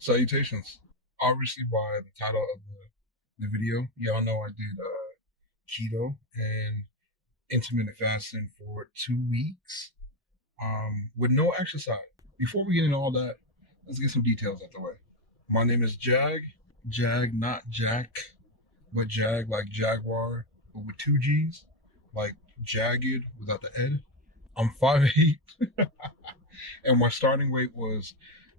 Salutations. Obviously, by the title of the video, y'all know I did keto and intermittent fasting for 2 weeks with no exercise. Before we get into all that, let's get some details out the way. My name is Jagg. Jagg, not Jack, but Jagg like Jaguar, but with two G's, like jagged without the Ed. I'm 5'8", and my starting weight was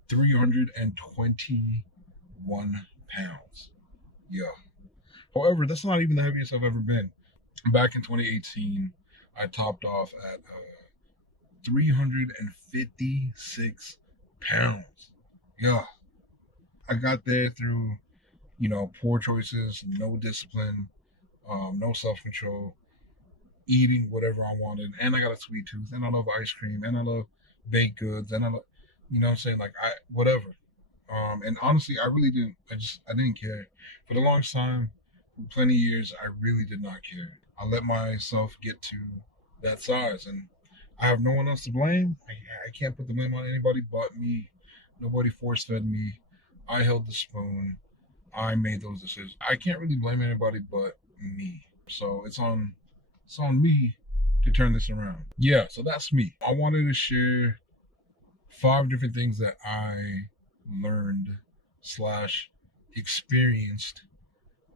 321 pounds. Yeah. However, that's not even the heaviest I've ever been. Back in 2018, I topped off at 356 pounds. Yeah. I got there through, poor choices, no discipline, no self control, eating whatever I wanted. And I got a sweet tooth, and I love ice cream, and I love baked goods, and I love, what I'm saying? Like, whatever. And honestly, I really didn't. I didn't care for the longest time. For plenty of years, I really did not care. I let myself get to that size, and I have no one else to blame. I can't put the blame on anybody but me. Nobody force fed me. I held the spoon. I made those decisions. I can't really blame anybody but me. So it's on me to turn this around. Yeah, so that's me. I wanted to share 5 different things that I learned slash experienced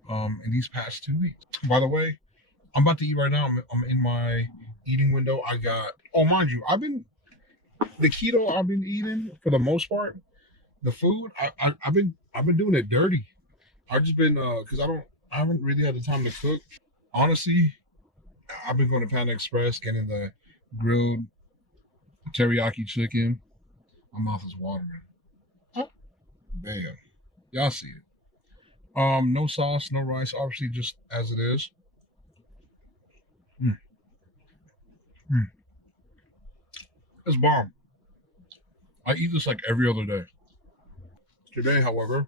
in these past 2 weeks. By the way, I'm about to eat right now. I'm in my eating window. Mind you, the keto I've been eating for the most part. The food I've been doing it dirty. I've just been because I haven't really had the time to cook. Honestly, I've been going to Panda Express, getting the grilled teriyaki chicken. My mouth is watering. Bam. Y'all see it. No sauce, no rice, obviously just as it is. Mm, mm. It's bomb. I eat this like every other day. Today, however,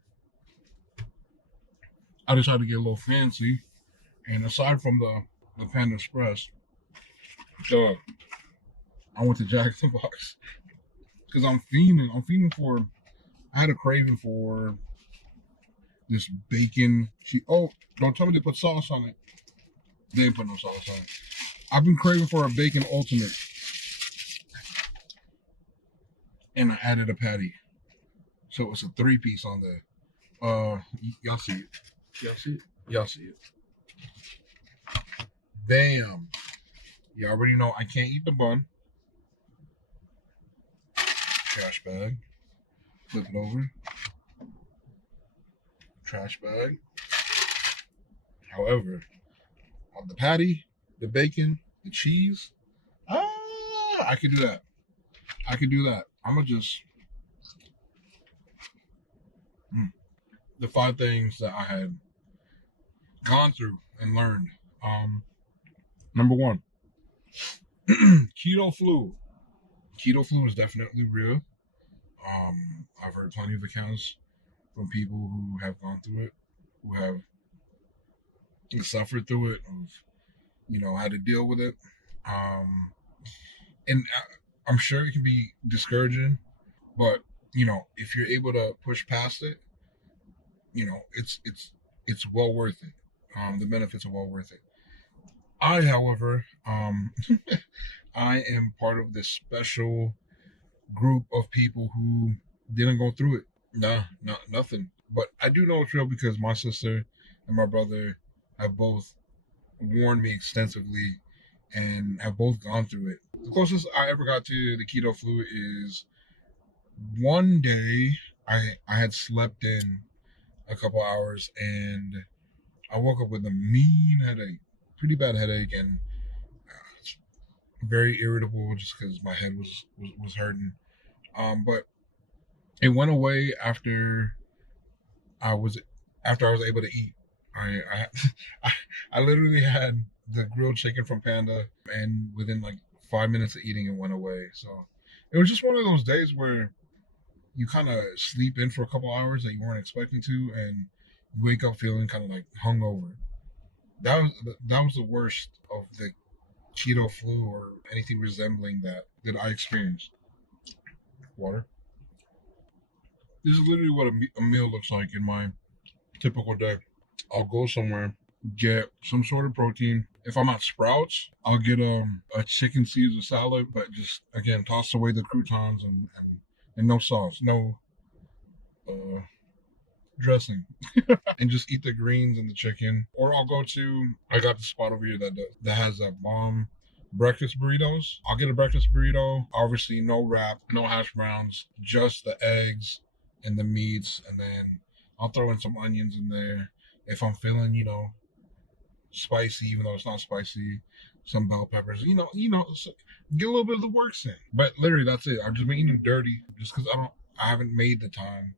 I decided to get a little fancy, and aside from the Panda Express, uh, I went to Jack in the Box because I'm fiending. I had a craving for this bacon. Oh, don't tell me they put sauce on it. They didn't put no sauce on it. I've been craving for a bacon ultimate, and I added a patty, so it's a 3-piece on there. Y'all see it? Y'all see it? Y'all see it? Bam! You already know I can't eat the bun. Trash bag. Flip it over. Trash bag. However, on the patty, the bacon, the cheese, I could do that. I'm gonna just the 5 things that I had gone through and learned. Number one, keto flu. Keto flu is definitely real. I've heard plenty of accounts from people who have gone through it, who have suffered through it, had to deal with it. Um, and I'm sure it can be discouraging, but if you're able to push past it, it's well worth it. The benefits are well worth it. However, I am part of this special group of people who didn't go through it. Nah, nothing. But I do know it's real because my sister and my brother have both warned me extensively and have both gone through it. The closest I ever got to the keto flu is one day I had slept in a couple hours and I woke up with a mean headache, pretty bad headache, and very irritable just because my head was hurting. But it went away I was after I was able to eat. I I, I literally had the grilled chicken from Panda, and within like 5 minutes of eating, it went away. So it was just one of those days where you kind of sleep in for a couple hours that you weren't expecting to, and you wake up feeling kind of like hungover. That was the worst of the keto flu or anything resembling that I experienced. Water. This is literally what a meal looks like in my typical day. I'll go somewhere, get some sort of protein. If I'm at Sprouts, I'll get a chicken Caesar salad, but just again toss away the croutons and no sauce, no uh, dressing, and just eat the greens and the chicken. Or I'll go to I got the spot over here that has that bomb breakfast burritos. I'll get a breakfast burrito. Obviously, no wrap, no hash browns, just the eggs and the meats, and then I'll throw in some onions in there if I'm feeling, spicy, even though it's not spicy. Some bell peppers, so get a little bit of the works in. But literally, that's it. I've just been eating dirty just because I haven't made the time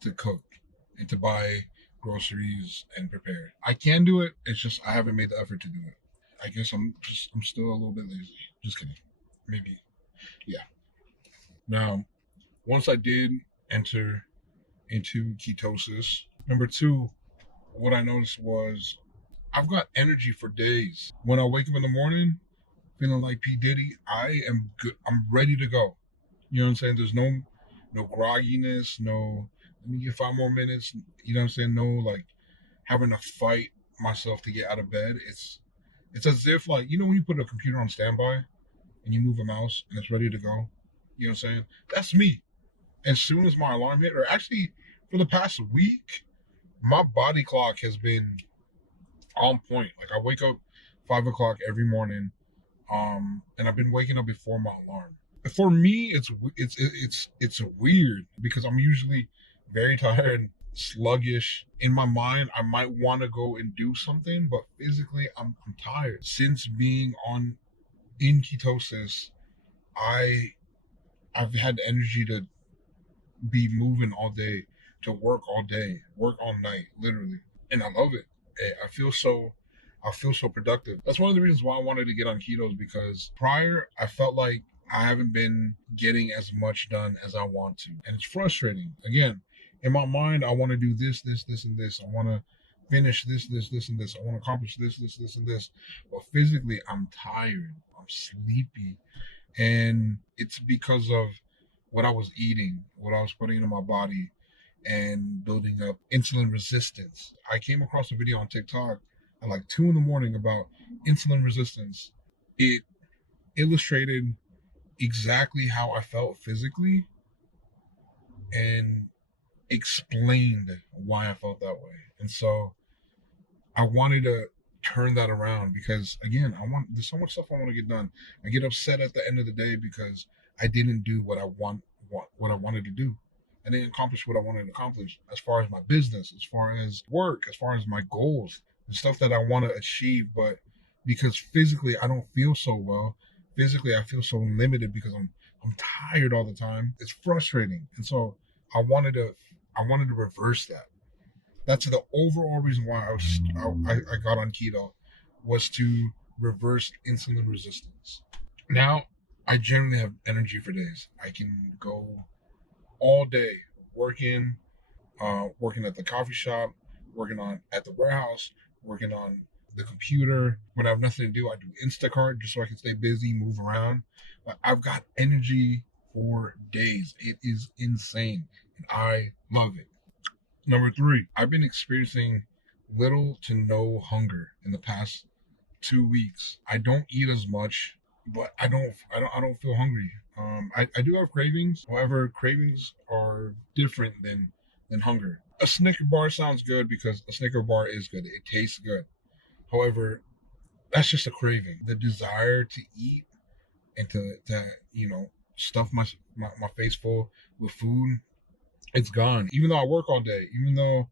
to cook and to buy groceries and prepare. I can do it. It's just I haven't made the effort to do it. I guess I'm still a little bit lazy. Just kidding. Maybe. Yeah. Now, once I did enter into ketosis, number two, what I noticed was I've got energy for days. When I wake up in the morning, feeling like P. Diddy, I am good. I'm ready to go. You know what I'm saying? There's no grogginess, no let me get 5 more minutes. You know what I'm saying? No like having to fight myself to get out of bed. It's as if like when you put a computer on standby and you move a mouse and it's ready to go. You know what I'm saying? That's me. As soon as my alarm hit, or actually for the past week, my body clock has been on point. Like I wake up 5 o'clock every morning, and I've been waking up before my alarm. For me, it's weird because I'm usually very tired, sluggish. In my mind, I might want to go and do something, but physically, I'm tired. Since being on in ketosis, I I've had energy to be moving all day, to work all day, work all night, literally, and I love it. I feel so productive. That's one of the reasons why I wanted to get on ketos because prior I felt like I haven't been getting as much done as I want to, and it's frustrating. Again, in my mind, I want to do this, this, this, and this. I want to finish this, this, this, and this. I want to accomplish this, this, this, and this. But physically, I'm tired. I'm sleepy, and it's because of what I was eating, what I was putting into my body, and building up insulin resistance. I came across a video on TikTok at like 2 in the morning about insulin resistance. It illustrated exactly how I felt physically and explained why I felt that way. And so I wanted to turn that around because again, there's so much stuff I want to get done. I get upset at the end of the day because I didn't do what I wanted to do. I didn't accomplish what I wanted to accomplish as far as my business, as far as work, as far as my goals, the stuff that I want to achieve. But because physically I don't feel so well, physically I feel so limited because I'm tired all the time. It's frustrating, and so I wanted to reverse that. That's the overall reason why I got on keto, was to reverse insulin resistance. Now I generally have energy for days. I can go all day working, working at the coffee shop, working on at the warehouse, working on the computer. When I have nothing to do, I do Instacart just so I can stay busy, move around. But I've got energy for days. It is insane, and I love it. Number three, I've been experiencing little to no hunger in the past 2 weeks. I don't eat as much, but I don't feel hungry. I do have cravings. However, cravings are different than hunger. A Snicker bar sounds good because a Snicker bar is good. It tastes good. However, that's just a craving. The desire to eat and to stuff my face full with food, it's gone. Even though I work all day, even though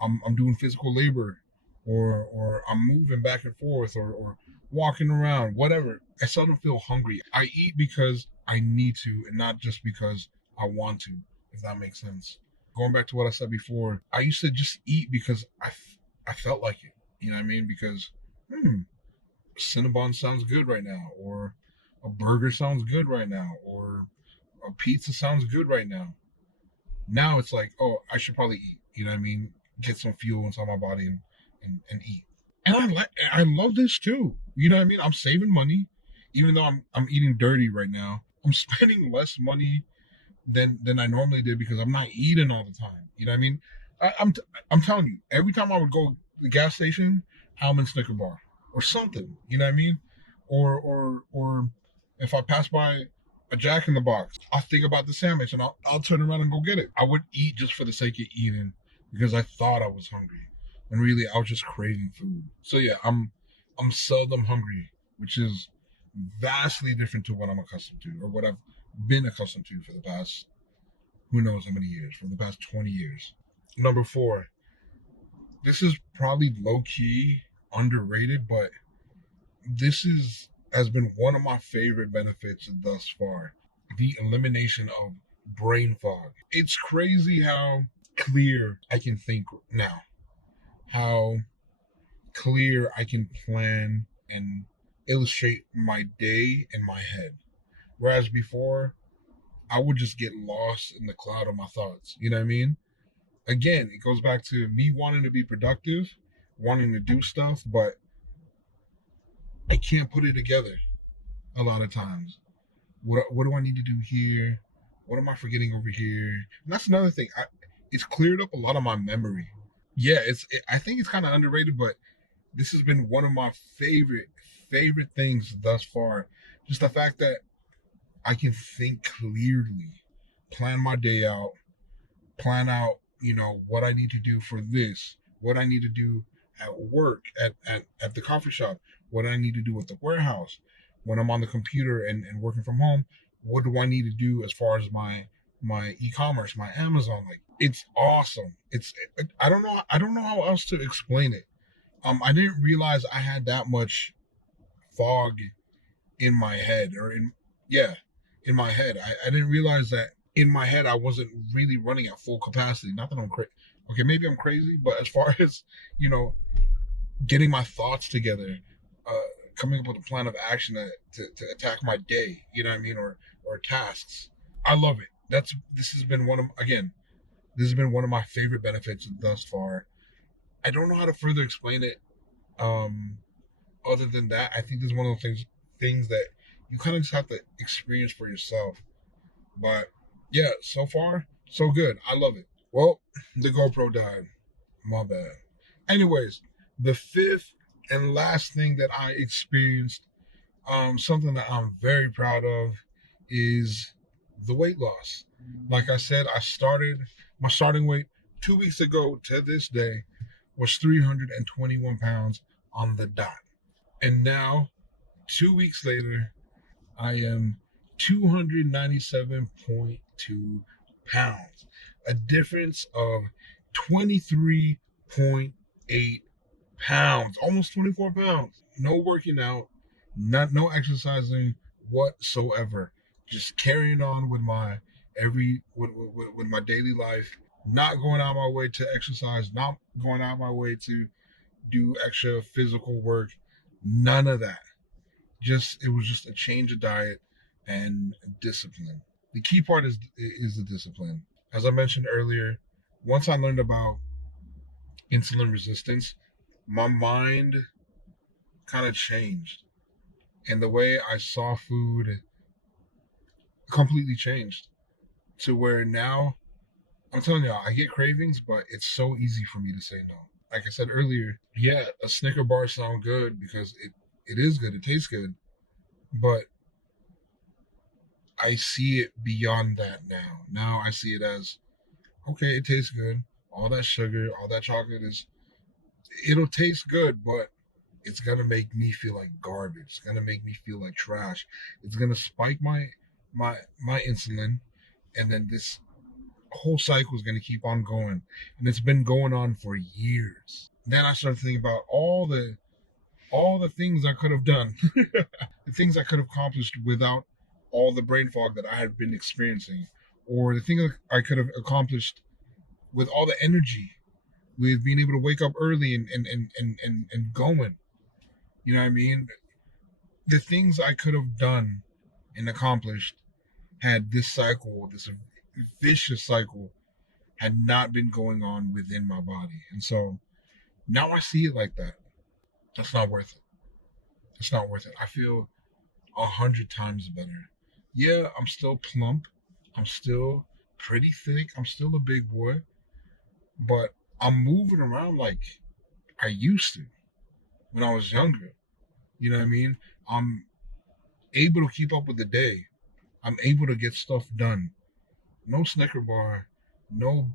I'm doing physical labor, or I'm moving back and forth, or walking around, whatever, I seldom feel hungry. I eat because I need to, and not just because I want to, if that makes sense. Going back to what I said before, I used to just eat because I felt like it. You know what I mean? Because Cinnabon sounds good right now, or a burger sounds good right now, or a pizza sounds good right now. Now it's like, oh, I should probably eat. You know what I mean? Get some fuel inside my body and eat. And I love this too. You know what I mean? I'm saving money, even though I'm eating dirty right now. I'm spending less money than I normally did because I'm not eating all the time. You know what I mean? I'm telling you, every time I would go to the gas station, almond Snicker bar or something. You know what I mean? Or if I pass by a Jack in the Box, I think about the sandwich and I'll turn around and go get it. I would eat just for the sake of eating because I thought I was hungry, when really I was just craving food. So yeah, I'm seldom hungry, which is vastly different to what I'm accustomed to or what I've been accustomed to for the past who knows how many years, for the past 20 years. Number four, this is probably low key underrated, but this is has been one of my favorite benefits thus far. The elimination of brain fog. It's crazy how clear I can think now. How clear I can plan and illustrate my day in my head. Whereas before, I would just get lost in the cloud of my thoughts. You know what I mean? Again, it goes back to me wanting to be productive, wanting to do stuff, but I can't put it together a lot of times. What do I need to do here? What am I forgetting over here? And that's another thing. It's cleared up a lot of my memory. Yeah, I think it's kind of underrated, but this has been one of my favorite things thus far. Just the fact that I can think clearly, plan my day out, plan out, what I need to do for this, what I need to do at work, at the coffee shop, what I need to do at the warehouse, when I'm on the computer and working from home, what do I need to do as far as my e-commerce, my Amazon? Like, it's awesome. I don't know how else to explain it. I didn't realize I had that much fog in my head, or in my head. I didn't realize that in my head I wasn't really running at full capacity. Not that I'm crazy. Okay, maybe I'm crazy, but as far as you know, getting my thoughts together, uh, coming up with a plan of action to attack my day. You know what I mean, or tasks. I love it. This has been this has been one of my favorite benefits thus far. I don't know how to further explain it. Um, Other than that, I think this is one of the things that you kind of just have to experience for yourself. But yeah, so far so good. I love it. Well, the GoPro died. My bad. Anyways, the fifth and last thing that I experienced, something that I'm very proud of, is the weight loss. Like I said, my starting weight 2 weeks ago to this day was 321 pounds on the dot. And now, 2 weeks later, I am 297.2 pounds, a difference of 23.8 pounds, almost 24 pounds. No working out, no exercising whatsoever. Just carrying on with my daily life, not going out my way to exercise, not going out my way to do extra physical work, none of that. It was just a change of diet and discipline. The key part is the discipline. As I mentioned earlier, once I learned about insulin resistance, my mind kind of changed, and the way I saw food completely changed, to where now I'm telling y'all, I get cravings, but it's so easy for me to say no. Like I said earlier, yeah, a Snicker bar sounds good because it is good, it tastes good, but I see it beyond that now. Now I see it as, okay, it tastes good. All that sugar, all that chocolate it'll taste good, but it's gonna make me feel like garbage. It's gonna make me feel like trash. It's gonna spike my insulin, and then this whole cycle is gonna keep on going, and it's been going on for years. Then I started thinking about all the things I could have done, the things I could have accomplished without all the brain fog that I had been experiencing, or the things I could have accomplished with all the energy, with being able to wake up early and going. You know what I mean? The things I could have done and accomplished had this cycle, this vicious cycle, had not been going on within my body. And so now I see it like that. That's not worth it. It's not worth it. I feel 100 times better. Yeah, I'm still plump. I'm still pretty thick. I'm still a big boy, but I'm moving around like I used to when I was younger. You know what I mean? I'm able to keep up with the day. I'm able to get stuff done. No Snicker bar, no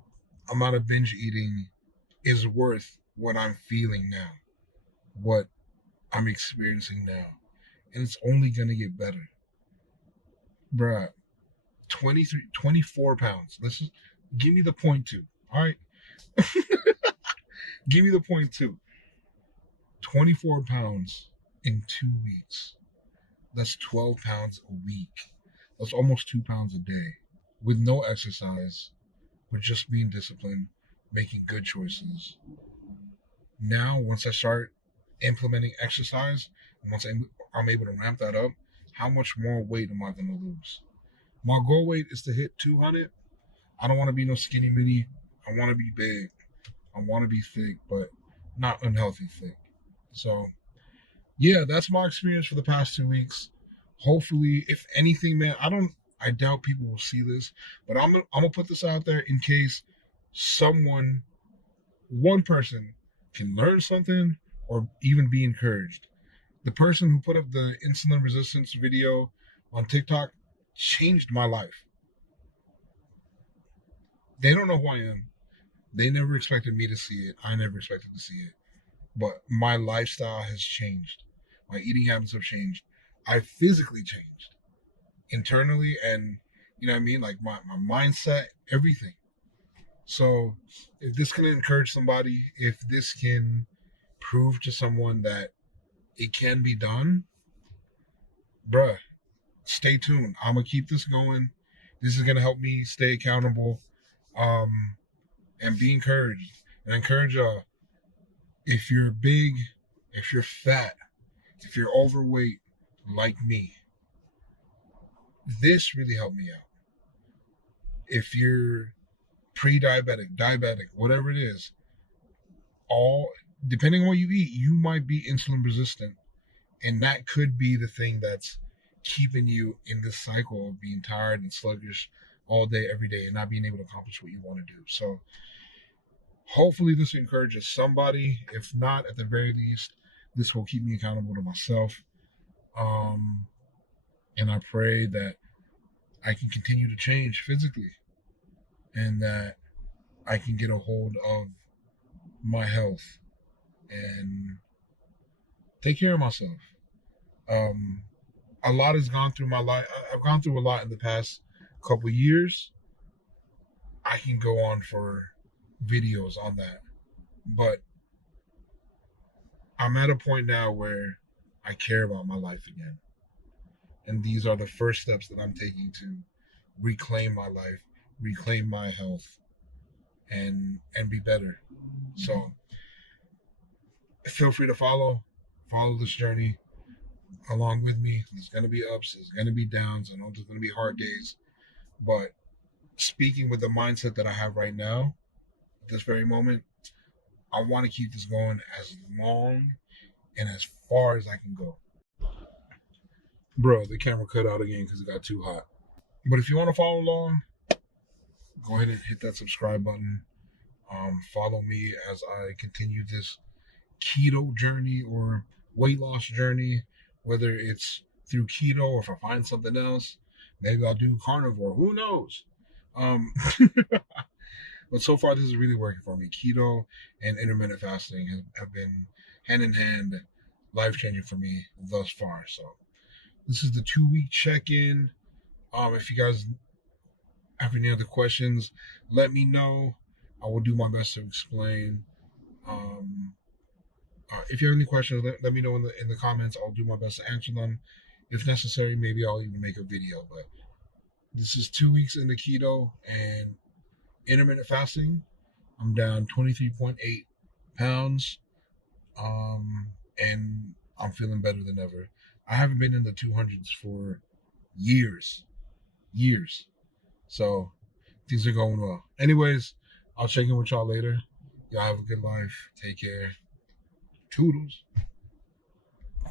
amount of binge eating is worth what I'm feeling now, what I'm experiencing now. And it's only going to get better. Bruh, 23, 24 pounds. Let's just give me the point two. All right. Give me the point two. 24 pounds in 2 weeks. That's 12 pounds a week. That's almost 2 pounds a day with no exercise, with just being disciplined, making good choices. Now, once I start implementing exercise, and once I'm able to ramp that up, how much more weight am I going to lose? My goal weight is to hit 200. I don't want to be no skinny mini. I want to be big. I want to be thick, but not unhealthy thick. So, yeah, that's my experience for the past 2 weeks. Hopefully, if anything, man, I doubt people will see this, but I'm gonna put this out there in case someone, one person, can learn something or even be encouraged. The person who put up the insulin resistance video on TikTok changed my life. They don't know who I am. They never expected me to see it. I never expected to see it. But my lifestyle has changed. My eating habits have changed. I physically changed internally, and you know what I mean? Like my mindset, everything. So if this can encourage somebody, if this can prove to someone that it can be done, bruh, stay tuned. I'm gonna keep this going. This is gonna help me stay accountable, um, and be encouraged. And encourage if you're big, if you're fat, if you're overweight like me, this really helped me out. If you're pre-diabetic, diabetic, whatever it is, all depending on what you eat, you might be insulin resistant, and that could be the thing that's keeping you in this cycle of being tired and sluggish all day, every day, and not being able to accomplish what you want to do. So hopefully this encourages somebody. If not, at the very least, this will keep me accountable to myself. Um, and I pray that I can continue to change physically and that I can get a hold of my health and take care of myself. Um, a lot has gone through my life. I've gone through a lot in the past couple years. I can go on for videos on that. But I'm at a point now where I care about my life again. And these are the first steps that I'm taking to reclaim my life, reclaim my health, and be better. So feel free to follow this journey along with me. There's gonna be ups, there's gonna be downs. I know there's gonna be hard days, but speaking with the mindset that I have right now, at this very moment, I want to keep this going as long and as far as I can go. Bro, the camera cut out again because it got too hot. But if you want to follow along, go ahead and hit that subscribe button. Follow me as I continue this keto journey or weight loss journey, whether it's through keto or if I find something else. Maybe I'll do carnivore. Who knows? Um, but so far, this is really working for me. Keto and intermittent fasting have been hand in hand, life changing for me thus far. So this is the 2 week check in. If you guys have any other questions, let me know. I will do my best to explain. Um, if you have any questions, let me know in the comments. I'll do my best to answer them. If necessary, maybe I'll even make a video. But this is 2 weeks into keto and intermittent fasting. I'm down 23.8 pounds, and I'm feeling better than ever. I haven't been in the 200s for years. So things are going well. Anyways, I'll check in with y'all later. Y'all have a good life. Take care. Toodles.